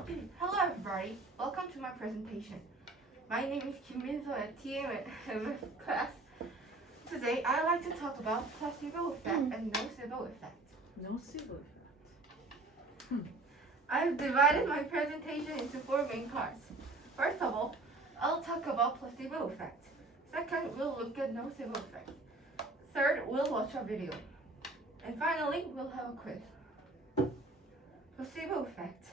Hello everybody, welcome to my presentation. My name is Kim Min-so at TAMF class. Today I'd like to talk about placebo effect and nocebo effect. Nocebo effect. I've divided my presentation into 4 main parts. First of all, I'll talk about placebo effect. Second, we'll look at nocebo effect. Third, we'll watch a video. And finally, we'll have a quiz. Placebo effect.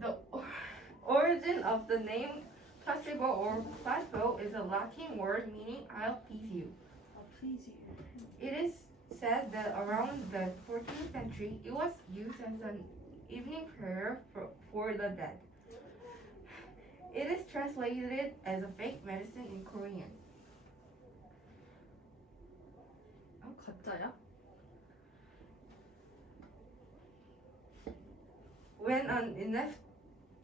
The origin of the name placebo or placebo is a Latin word meaning I'll please you. I'll please you. It is said that around the 14th century it was used as an evening prayer for the dead. It is translated as a fake medicine in Korean. 가짜야? When an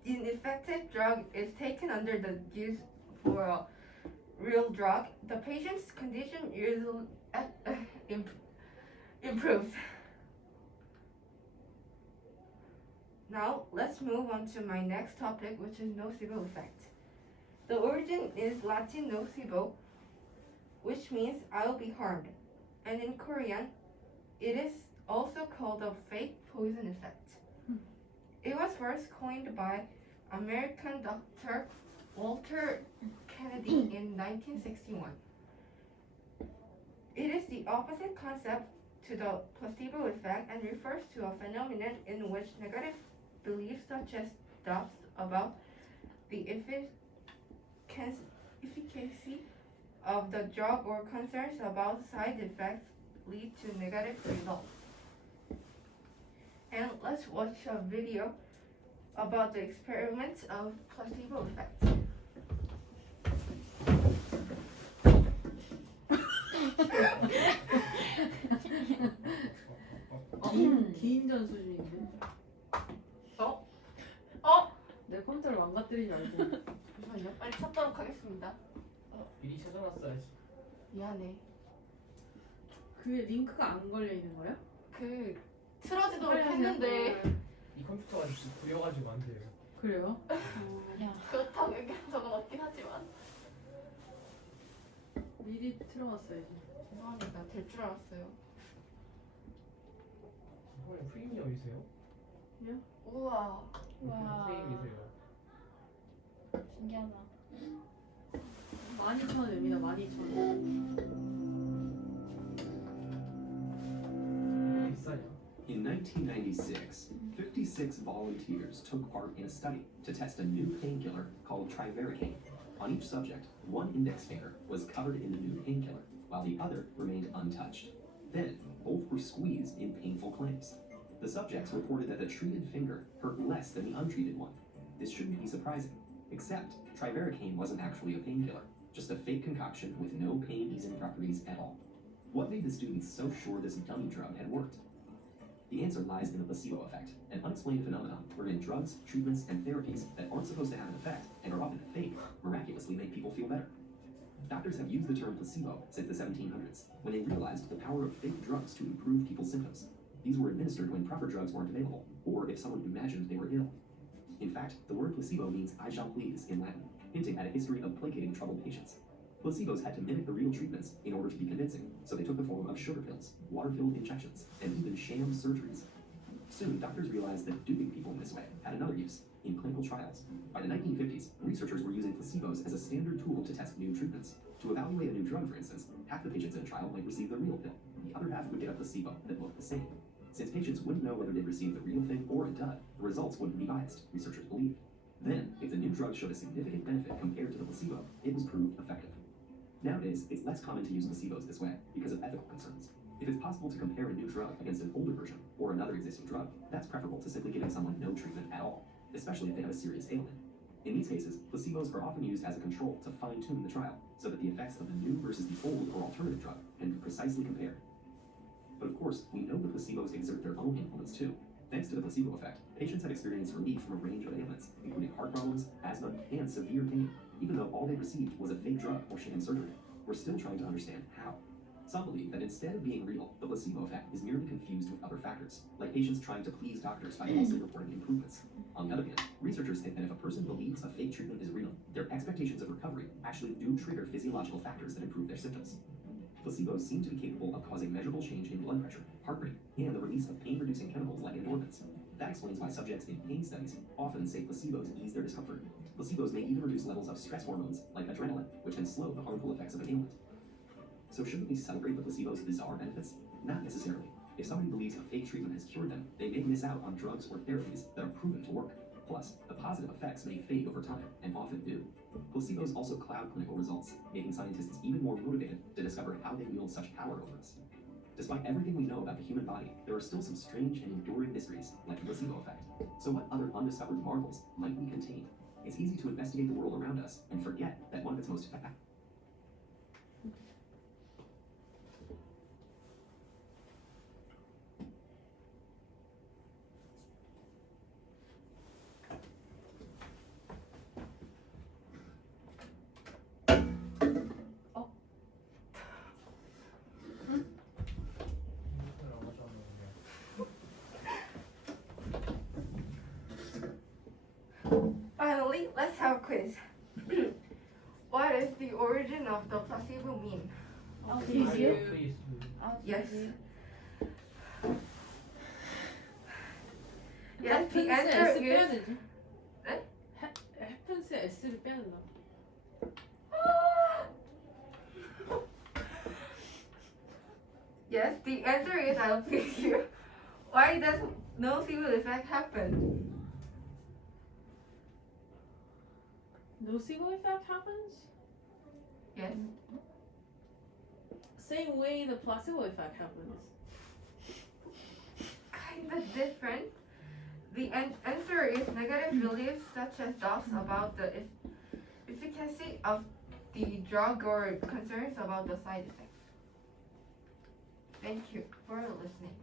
ineffective drug is taken under the use for a real drug, the patient's condition usually improves. Now, let's move on to my next topic, which is nocebo effect. The origin is Latin nocebo, which means I will be harmed. And in Korean, it is also called a fake poison effect. It was first coined by American doctor Walter Kennedy in 1961. It is the opposite concept to the placebo effect and refers to a phenomenon in which negative beliefs such as doubts about the efficacy of the drug or concerns about side effects lead to negative results. And let's watch a video about the experiments of placebo effect. 개인전 수준인데? 내 컴퓨터를 망가뜨리지 말고. 잠시만요. 빨리 찾도록 하겠습니다. 미리 찾아놨어야지. 미안해. 그게 링크가 안 걸려 있는 거야? 틀어지도록 했는데 이 컴퓨터가 지금 구려가지고 안 돼요. 그래요? 그렇다고 얘기한 적은 없긴 하지만 미리 틀어놨어야지. 죄송합니다. 될 줄 알았어요. 선생님 프리미엄이세요? 우와. 프리미엄이세요. 신기하다. 12,000원입니다. 12,000원. 비싸냐? In 1996, 56 volunteers took part in a study to test a new painkiller called trivaricane. On each subject, one index finger was covered in the new painkiller, while the other remained untouched. Then, both were squeezed in painful clamps. The subjects reported that the treated finger hurt less than the untreated one. This shouldn't be surprising, except trivaricane wasn't actually a painkiller, just a fake concoction with no pain-easing properties at all. What made the students so sure this dummy drug had worked? The answer lies in the placebo effect, an unexplained phenomenon wherein drugs, treatments, and therapies that aren't supposed to have an effect and are often fake miraculously make people feel better. Doctors have used the term placebo since the 1700s, when they realized the power of fake drugs to improve people's symptoms. These were administered when proper drugs weren't available, or if someone imagined they were ill. In fact, the word placebo means I shall please in Latin, hinting at a history of placating troubled patients. Placebos had to mimic the real treatments in order to be convincing, so they took the form of sugar pills, water-filled injections, and even sham surgeries. Soon, doctors realized that duping people in this way had another use, in clinical trials. By the 1950s, researchers were using placebos as a standard tool to test new treatments. To evaluate a new drug, for instance, half the patients in a trial might receive the real pill, the other half would get a placebo that looked the same. Since patients wouldn't know whether they'd received the real thing or a dud, the results wouldn't be biased, researchers believed. Then, if the new drug showed a significant benefit compared to the placebo, it was proved effective. Nowadays, it's less common to use placebos this way because of ethical concerns. If it's possible to compare a new drug against an older version or another existing drug, that's preferable to simply giving someone no treatment at all, especially if they have a serious ailment. In these cases, placebos are often used as a control to fine-tune the trial so that the effects of the new versus the old or alternative drug can be precisely compared. But of course, we know the placebos exert their own influence too. Thanks to the placebo effect, patients have experienced relief from a range of ailments, including heart problems, asthma, and severe pain, even though all they received was a fake drug or sham surgery. We're still trying to understand how. Some believe that instead of being real, the placebo effect is merely confused with other factors, like patients trying to please doctors by falsely reporting improvements. On the other hand, researchers think that if a person believes a fake treatment is real, their expectations of recovery actually do trigger physiological factors that improve their symptoms. Placebos seem to be capable of causing measurable change in blood pressure, heart rate, and the release of pain-reducing chemicals like endorphins. That explains why subjects in pain studies often say placebos ease their discomfort. Placebos may even reduce levels of stress hormones like adrenaline, which can slow the harmful effects of an ailment. So shouldn't we celebrate the placebo's bizarre benefits? Not necessarily. If somebody believes a fake treatment has cured them, they may miss out on drugs or therapies that are proven to work. Plus, the positive effects may fade over time, and often do. Placebos also cloud clinical results, making scientists even more motivated to discover how they wield such power over us. Despite everything we know about the human body, there are still some strange and enduring mysteries, like the placebo effect. So what other undiscovered marvels might we contain? It's easy to investigate the world around us and forget that one of its most Finally, let's have a quiz. What is the origin of the placebo meme? Please do. Yes. Yes, the answer S 빼야 is 되지. 네? 해픈스에 S를 빼야 된다. yes, the answer is I'll please you. Why does nocebo effect happen? Nocebo effect happens? Yes. Same way the placebo effect happens. Kind of different. The answer is negative beliefs such as doubts about the efficacy of the drug or concerns about the side effects. Thank you for listening.